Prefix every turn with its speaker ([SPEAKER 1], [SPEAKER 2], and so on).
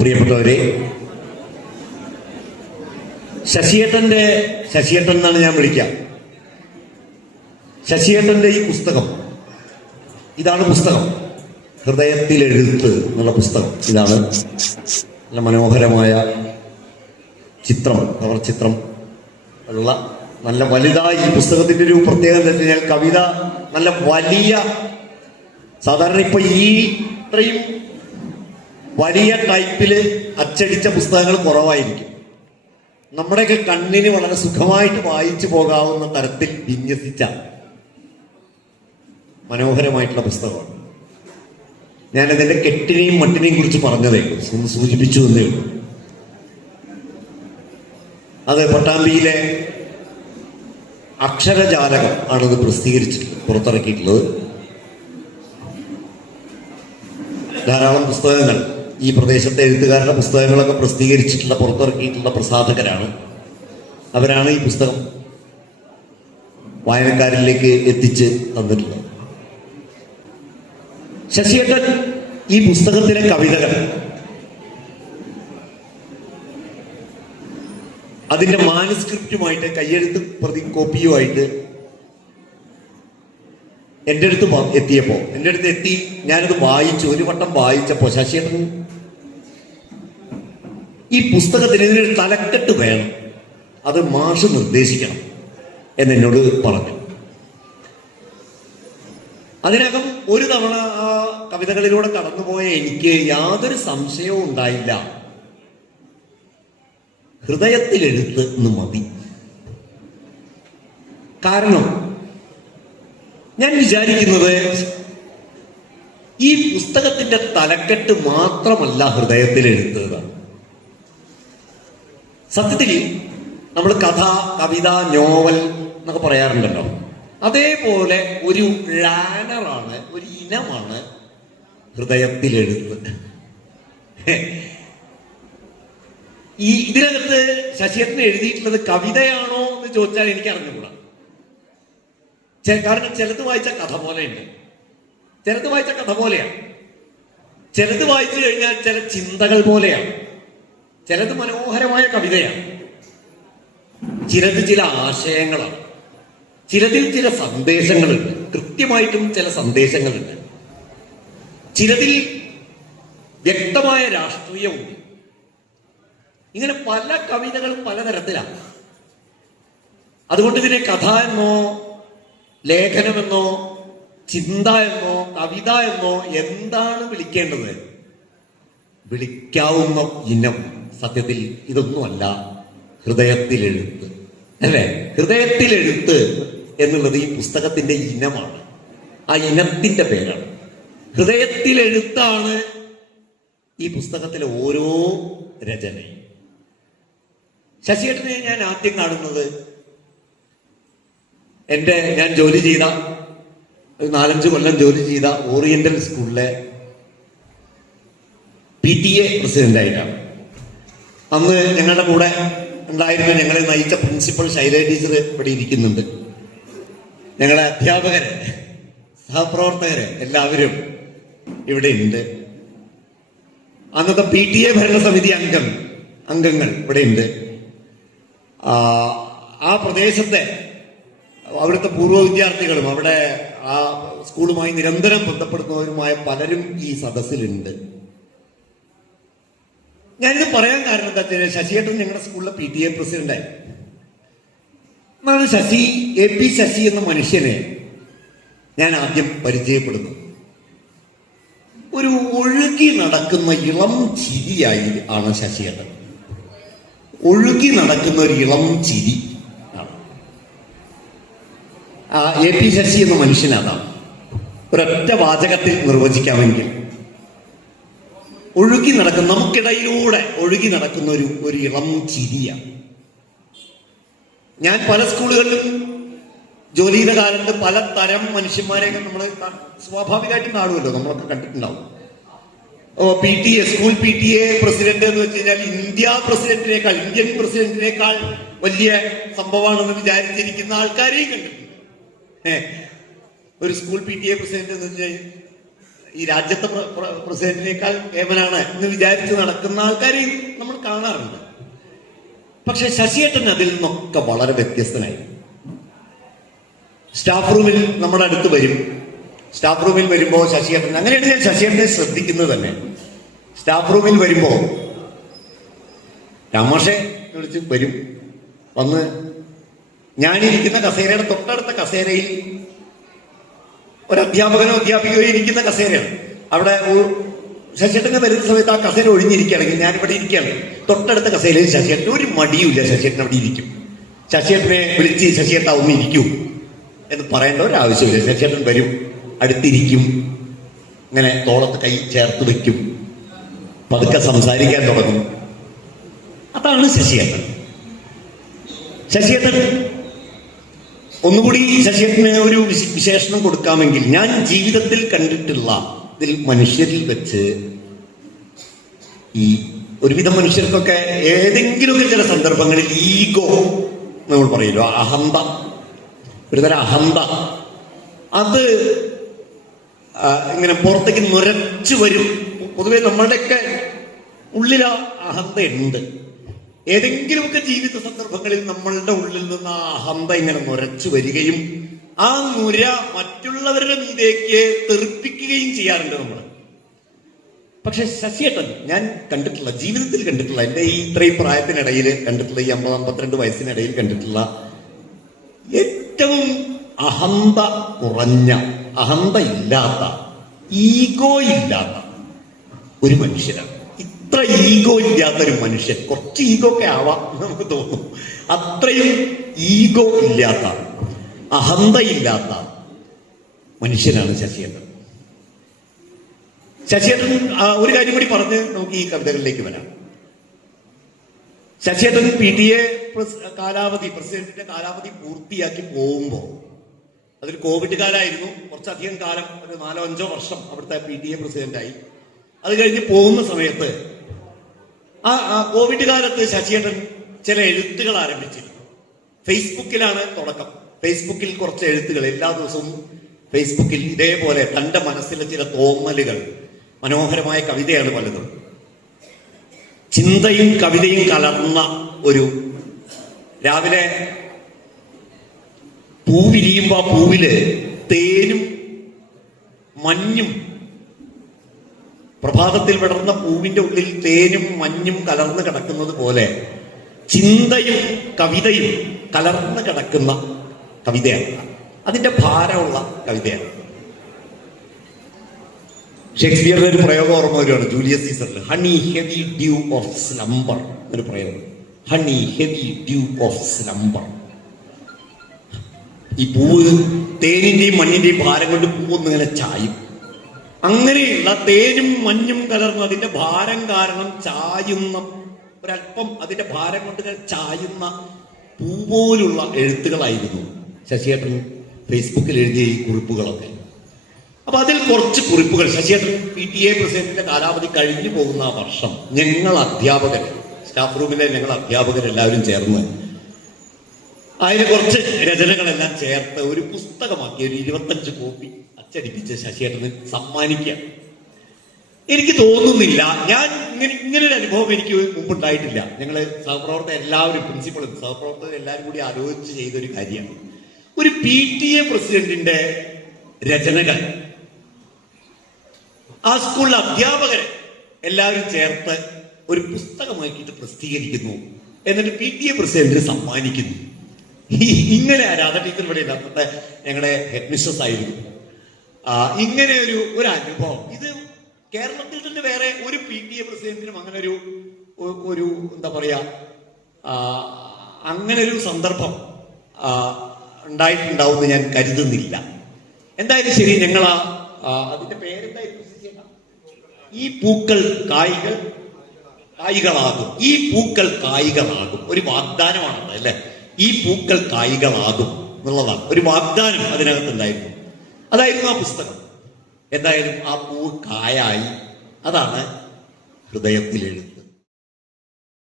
[SPEAKER 1] പ്രിയപ്പെട്ടവരെ ശശിയേട്ടന്റെ ശശിയേട്ടൻ എന്നാണ് ഞാൻ വിളിക്കാം ശശിയേട്ടന്റെ ഈ പുസ്തകം ഇതാണ് പുസ്തകം. ഹൃദയത്തിൽ എഴുത്ത് എന്നുള്ള പുസ്തകം. ഇതാണ് നല്ല മനോഹരമായ ചിത്രം കവർ ചിത്രം ഉള്ള നല്ല വലുതായി ഈ പുസ്തകത്തിന്റെ ഒരു പ്രത്യേകത എന്താ വെച്ച് കവിത നല്ല വലിയ സാധാരണ ഇപ്പൊ ഈ ഇത്രയും വലിയ ടൈപ്പിൽ അച്ചടിച്ച പുസ്തകങ്ങൾ കുറവായിരിക്കും. നമ്മുടെയൊക്കെ കണ്ണിന് വളരെ സുഖമായിട്ട് വായിച്ചു പോകാവുന്ന തരത്തിൽ വിന്യസിച്ച മനോഹരമായിട്ടുള്ള പുസ്തകമാണ്. ഞാൻ ഇതിന്റെ കെട്ടിനെയും മട്ടിനെയും കുറിച്ച് പറഞ്ഞതേ. ഒന്ന് സൂചിപ്പിച്ചു എന്നേ ഉള്ളൂ. അത് പട്ടാമ്പിയിലെ അക്ഷരജാലകം ആണത് പ്രസിദ്ധീകരിച്ചിട്ടുള്ളത് പുറത്തിറക്കിയിട്ടുള്ളത്. ധാരാളം പുസ്തകങ്ങൾ. ഈ പ്രദേശത്തെ എഴുത്തുകാരുടെ പുസ്തകങ്ങളൊക്കെ പ്രസിദ്ധീകരിച്ചിട്ടുള്ള പുറത്തിറക്കിയിട്ടുള്ള പ്രസാധകരാണ്. അവരാണ് ഈ പുസ്തകം വായനക്കാരിലേക്ക് എത്തിച്ച് തന്നിട്ടുള്ളത്. ശശിയേട്ടൻ ഈ പുസ്തകത്തിലെ കവിതകൾ അതിന്റെ മാനുസ്ക്രിപ്റ്റുമായിട്ട് കയ്യെഴുത്ത് പ്രതി കോപ്പിയുമായിട്ട് എന്റെ അടുത്ത് എത്തിയപ്പോൾ എത്തിയപ്പോ എന്റെ അടുത്ത് എത്തി ഞാനത് വായിച്ചു. ഒരു വട്ടം വായിച്ചപ്പോൾ ശശിയേട്ടൻ ഈ പുസ്തകത്തിന് ഇതിനൊരു തലക്കെട്ട് വേണം. അത് മാഷ് നിർദ്ദേശിക്കണം എന്ന് എന്നോട് പറഞ്ഞു. അതിനകം ഒരു തവണ ആ കവിതകളിലൂടെ കടന്നുപോയ എനിക്ക് യാതൊരു സംശയവും ഉണ്ടായില്ല. ഹൃദയത്തിൽ എഴുത്ത് മതി. കാരണം ഞാൻ വിചാരിക്കുന്നത് ഈ പുസ്തകത്തിന്റെ തലക്കെട്ട് മാത്രമല്ല ഹൃദയത്തിൽ എഴുത്തുന്നതാണ് സത്യത്തിൽ നമ്മൾ കഥ കവിത നോവൽ എന്നൊക്കെ പറയാറുണ്ടല്ലോ. അതേപോലെ ഒരു ലാനറാണ് ഒരു ഇനമാണ് ഹൃദയത്തിൽ എഴുതുന്നത് ഈ ഇതിനകത്ത് ശശിയേട്ടൻ എഴുതിയിട്ടുള്ളത് കവിതയാണോ എന്ന് ചോദിച്ചാൽ എനിക്ക് അറിഞ്ഞുകൂടാ. കാരണം ചിലത് വായിച്ച കഥ പോലെ ഉണ്ട് ചിലത് വായിച്ച കഥ പോലെയാണ് ചിലത് വായിച്ചു കഴിഞ്ഞാൽ ചില ചിന്തകൾ പോലെയാണ് ചിലത് മനോഹരമായ കവിതയാണ്. ചിലത് ചില ആശയങ്ങളാണ്. ചിലതിൽ ചില സന്ദേശങ്ങളുണ്ട്. കൃത്യമായിട്ടും ചില സന്ദേശങ്ങളുണ്ട്. ചിലതിൽ വ്യക്തമായ രാഷ്ട്രീയമുണ്ട്. ഇങ്ങനെ പല കവിതകളും പലതരത്തിലാണ്. അതുകൊണ്ട് ഇതിനെ കഥ എന്നോ ലേഖനമെന്നോ ചിന്ത എന്നോ കവിത എന്നോ എന്താണ് വിളിക്കേണ്ടത്? വിളിക്കാവുന്ന ഇനം. സത്യത്തിൽ ഇതൊന്നുമല്ല ഹൃദയത്തിൽ എഴുത്ത് അല്ലേ? ഹൃദയത്തിൽ എഴുത്ത് എന്നുള്ളത് ഈ പുസ്തകത്തിന്റെ ഇനമാണ്. ആ ഇനത്തിന്റെ പേരാണ്. ഹൃദയത്തിൽ എഴുത്താണ് ഈ പുസ്തകത്തിലെ ഓരോ രചനയും. ശശിയേട്ടനെ ഞാൻ ആദ്യം കാണുന്നത് എന്റെ ഞാൻ ജോലി ചെയ്ത ഒരു നാലഞ്ച് കൊല്ലം ജോലി ചെയ്ത ഓറിയന്റൽ സ്കൂളിലെ പി ടി എ പ്രസിഡന്റായിട്ടാണ്. അന്ന് ഞങ്ങളുടെ കൂടെ ഉണ്ടായിരുന്ന ഞങ്ങളെ നയിച്ച പ്രിൻസിപ്പൽ ശൈല ടീച്ചർ ഇവിടെ ഇരിക്കുന്നുണ്ട്. ഞങ്ങളെ അധ്യാപകര് സഹപ്രവർത്തകരെ എല്ലാവരും ഇവിടെ ഉണ്ട്. അന്നത്തെ പി ടി എ ഭരണസമിതി അംഗം അംഗങ്ങൾ ഇവിടെ ഉണ്ട്. ആ, പ്രദേശത്തെ അവിടുത്തെ പൂർവ വിദ്യാർത്ഥികളും അവിടെ ആ സ്കൂളുമായി നിരന്തരം ബന്ധപ്പെടുന്നവരുമായ പലരും ഈ സദസ്സിലുണ്ട്. ഞാനിത് പറയാൻ കാരണം എന്താ വെച്ചാൽ ശശിയേട്ടൻ ഞങ്ങളുടെ സ്കൂളിലെ പി ടി എ പ്രസിഡന്റായി എന്നാണ് ശശി എ പി ശശി എന്ന മനുഷ്യനെ ഞാൻ ആദ്യം പരിചയപ്പെടുന്നു. ഒരു ഒഴുകി നടക്കുന്ന ഇളം ചിരിയായി ആണ് ശശിയേട്ടൻ. ഒഴുകി നടക്കുന്ന ഒരു ഇളം ചിരി എ പി ശശി എന്ന മനുഷ്യനാണ് ഒരൊറ്റ വാചകത്തിൽ നിർവചിക്കാമെങ്കിൽ ഒഴുകി നടക്കുന്ന നമുക്കിടയിലൂടെ ഒഴുകി നടക്കുന്ന ഒരു ഒരു ഇളം ചിരിയാണ് ഞാൻ പല സ്കൂളുകളിലും ജോലി ചെയ്ത കാലത്ത് പല തരം മനുഷ്യന്മാരെയൊക്കെ നമ്മൾ സ്വാഭാവികമായിട്ടും കാണുമല്ലോ നമ്മളൊക്കെ കണ്ടിട്ടുണ്ടാവും. ഓ P T A school P T A president എന്ന് വെച്ച് കഴിഞ്ഞാൽ ഇന്ത്യ പ്രസിഡന്റിനേക്കാൾ ഇന്ത്യൻ പ്രസിഡന്റിനേക്കാൾ വലിയ സംഭവമാണെന്ന് വിചാരിച്ചിരിക്കുന്ന ആൾക്കാരെയും കണ്ടിട്ടുണ്ട്. ഒരു school P T A president എന്ന് വെച്ച് ഈ രാജ്യത്തെ പ്ര- പ്ര- പ്രസിഡന്റിനേക്കാൾ ഏവനാണ് എന്ന് വിചാരിച്ച് നടക്കുന്ന ആൾക്കാരെ നമ്മൾ കാണാറുണ്ട്. പക്ഷെ ശശിയേട്ടൻ അതിൽ നിന്നൊക്കെ വളരെ വ്യത്യസ്തനായി. സ്റ്റാഫ് റൂമിൽ നമ്മുടെ അടുത്ത് വരും. സ്റ്റാഫ് റൂമിൽ വരുമ്പോൾ ശശിയേട്ടൻ അങ്ങനെയാണ് ഞാൻ ശശിയേട്ടനെ ശ്രദ്ധിക്കുന്നത് തന്നെ. സ്റ്റാഫ് റൂമിൽ വരുമ്പോൾ രാമാഷെ വിളിച്ച് വരും. വന്ന് ഞാനിരിക്കുന്ന കസേരയുടെ തൊട്ടടുത്ത കസേരയിൽ ഒരു അധ്യാപകനോ അധ്യാപികയോ ഇരിക്കുന്ന കസേരയാണ് അവിടെ ശശിയേട്ടന് വരുന്ന സമയത്ത് ആ കസേര ഒഴിഞ്ഞിരിക്കുകയാണെങ്കിൽ ഞാനിവിടെ ഇരിക്കുകയാണ്. തൊട്ടടുത്ത കസേരയിൽ ശശിയേട്ടൻ ഒരു മടിയുമില്ല ശശിയേട്ടൻ അവിടെ ഇരിക്കും. ശശിയേട്ടനെ വിളിച്ച് ശശിയേട്ട ഒന്ന് ഇരിക്കൂ എന്ന് പറയേണ്ട ഒരു ആവശ്യമില്ല ശശിയേട്ടൻ വരും അടുത്തിരിക്കും ഇങ്ങനെ തോളത്ത് കൈ ചേർത്ത് വെക്കും പതുക്കെ സംസാരിക്കാൻ തുടങ്ങും. അതാണ് ശശിയേട്ടൻ. ശശിയേട്ടൻ ഒന്നുകൂടി ശശിയത്തിന് ഒരു വിശേഷണം കൊടുക്കാമെങ്കിൽ ഞാൻ ജീവിതത്തിൽ കണ്ടിട്ടുള്ള ഇതിൽ മനുഷ്യരിൽ വെച്ച് ഈ ഒരുവിധം മനുഷ്യർക്കൊക്കെ ഏതെങ്കിലുമൊക്കെ ചില സന്ദർഭങ്ങളിൽ ഈഗോ നമ്മൾ പറയുമല്ലോ അഹന്ത ഒരുതരം അഹന്ത. അത് ഇങ്ങനെ പുറത്തേക്ക് നുരച്ചു വരും. പൊതുവെ നമ്മളുടെയൊക്കെ അഹന്ത ഉണ്ട് ഏതെങ്കിലുമൊക്കെ ജീവിത സന്ദർഭങ്ങളിൽ നമ്മളുടെ ഉള്ളിൽ നിന്ന് ആ അഹന്ത ഇങ്ങനെ നുരച്ചു വരികയും ആ നുര മറ്റുള്ളവരുടെ മീതേക്ക് തെറിപ്പിക്കുകയും ചെയ്യാറുണ്ട് നമ്മൾ. പക്ഷെ ശശിയേട്ടൻ ഞാൻ കണ്ടിട്ടുള്ള ജീവിതത്തിൽ കണ്ടിട്ടുള്ള എന്റെ ഈ ഇത്രയും പ്രായത്തിനിടയിൽ കണ്ടിട്ടുള്ള ഈ അമ്പത് അമ്പത്തിരണ്ട് വയസ്സിനിടയിൽ കണ്ടിട്ടുള്ള ഏറ്റവും അഹന്ത കുറഞ്ഞ അഹന്ത ഇല്ലാത്ത ഈഗോ ഇല്ലാത്ത ഒരു മനുഷ്യനാണ്. ഇത്ര ഈഗോ ഇല്ലാത്തൊരു മനുഷ്യൻ. കുറച്ച് ഈഗോ ഒക്കെ ആവാം നമുക്ക് തോന്നും. അത്രയും ഈഗോ ഇല്ലാത്ത അഹന്തയില്ലാത്ത മനുഷ്യനാണ് ശശിയേന്ദ്രൻ. ശശിയേന്ദ്രൻ ഒരു കാര്യം കൂടി പറഞ്ഞ് നമുക്ക് ഈ കവിതകളിലേക്ക് വരാം. ശശിയേന്ദ്രൻ പി ടി എ കാലാവധി പ്രസിഡന്റിന്റെ കാലാവധി പൂർത്തിയാക്കി പോകുമ്പോൾ അതൊരു കോവിഡ് കാലമായിരുന്നു. കുറച്ചധികം കാലം ഒരു നാലോ അഞ്ചോ വർഷം അവിടുത്തെ പി ടി എ പ്രസിഡന്റായി. അത് കഴിഞ്ഞ് പോകുന്ന സമയത്ത് ആ കോവിഡ് കാലത്ത് ശശിയേട്ടൻ ചില എഴുത്തുകൾ ആരംഭിച്ചിരുന്നു. ഫേസ്ബുക്കിലാണ് തുടക്കം. ഫേസ്ബുക്കിൽ കുറച്ച് എഴുത്തുകൾ. എല്ലാ ദിവസവും ഫേസ്ബുക്കിൽ ഇതേപോലെ തന്റെ മനസ്സിലെ ചില തോന്നലുകൾ. മനോഹരമായ കവിതയാണ് പലതും. ചിന്തയും കവിതയും കലർന്ന ഒരു രാവിലെ പൂ വിരിയുമ്പോ ആ പൂവിൽ തേനും മഞ്ഞും പ്രഭാതത്തിൽ വിടർന്ന പൂവിന്റെ ഉള്ളിൽ തേനും മഞ്ഞും കലർന്നു കിടക്കുന്നത് പോലെ ചിന്തയും കവിതയും കലർന്നു കിടക്കുന്ന കവിതയാണ്. അതിന്റെ ഭാരമുള്ള കവിതയാണ്. ഷേക്സ്പിയറിന്റെ ഒരു പ്രയോഗം ഓർമ്മ വരുവാണ്. Julius സീസറിൽ honey heavy dew of slumber ഒരു പ്രയോഗം. Honey heavy dew of slumber ഈ പൂവ് തേനിന്റെയും മണ്ണിന്റെയും ഭാരം കൊണ്ട് പൂവൊന്നിങ്ങനെ ചായും. അങ്ങനെയുള്ള തേനും മഞ്ഞും കലർന്ന് അതിന്റെ ഭാരം കാരണം ചായുന്ന ഒരല്പം അതിന്റെ ഭാരം കൊണ്ട് ചായുന്ന പൂ പോലുള്ള എഴുത്തുകളായിരുന്നു. ശശിയേട്ടൻ ഫേസ്ബുക്കിൽ എഴുതിയ ഈ കുറിപ്പുകളൊക്കെ. അപ്പൊ അതിൽ കുറച്ച് കുറിപ്പുകൾ. ശശിയേട്ടൻ പി ടി എ പ്രസിഡന്റിന്റെ കാലാവധി കഴിഞ്ഞു പോകുന്ന വർഷം ഞങ്ങൾ അധ്യാപകർ സ്റ്റാഫ് റൂമിലെ ഞങ്ങൾ അധ്യാപകരെല്ലാവരും ചേർന്ന് അതിന് കുറച്ച് രചനകളെല്ലാം ചേർത്ത് ഒരു പുസ്തകമാക്കി ഒരു ഇരുപത്തഞ്ച് കോപ്പി അച്ചടിപ്പിച്ച് ശശിയേട്ടന് സമ്മാനിക്കുക. എനിക്ക് തോന്നുന്നില്ല. ഞാൻ ഇങ്ങനെ ഇങ്ങനെ ഒരു അനുഭവം എനിക്ക് മുമ്പുണ്ടായിട്ടില്ല. ഞങ്ങൾ സഹപ്രവർത്തകർ എല്ലാവരും പ്രിൻസിപ്പളും സഹപ്രവർത്തകർ എല്ലാവരും കൂടി ആലോചിച്ച് ചെയ്തൊരു കാര്യമാണ് ഒരു പി ടി എ പ്രസിഡന്റിന്റെ രചനകൾ. ആ സ്കൂളിലെ അധ്യാപകരെ എല്ലാവരും ചേർത്ത് ഒരു പുസ്തകമാക്കിയിട്ട് പ്രസിദ്ധീകരിക്കുന്നു. എന്നിട്ട് പി ടി എ പ്രസിഡന്റിന് സമ്മാനിക്കുന്നു. ഇങ്ങനെ രാധ ടീച്ചർ ഇവിടെ അന്നത്തെ ഞങ്ങളുടെ ഹെഡ് മിസ്സസ് ആയിരുന്നു. ഇങ്ങനെ ഒരു ഒരു അനുഭവം ഇത് കേരളത്തിൽ തന്നെ വേറെ ഒരു പി ടി എ പ്രസിഡന്റിനും അങ്ങനെ ഒരു ഒരു എന്താ പറയാ അങ്ങനെ ഒരു സന്ദർഭം ഉണ്ടായിട്ടുണ്ടാവും ഞാൻ കരുതുന്നില്ല. എന്തായാലും ശരി ഞങ്ങൾ ആ അതിന്റെ ചേട്ടാ? ഈ പൂക്കൾ കായ്കൾ കായ്കളാകും. ഈ പൂക്കൾ കായ്കളാകും. ഒരു വാഗ്ദാനമാണത് അല്ലെ? ഈ പൂക്കൾ കായ്കളാകും എന്നുള്ളതാണ്. ഒരു വാഗ്ദാനം അതിനകത്തുണ്ടായിരുന്നു. അതായിരുന്നു ആ പുസ്തകം. എന്തായാലും ആ പൂ കായായി. അതാണ് ഹൃദയത്തിൽ എഴുത്ത്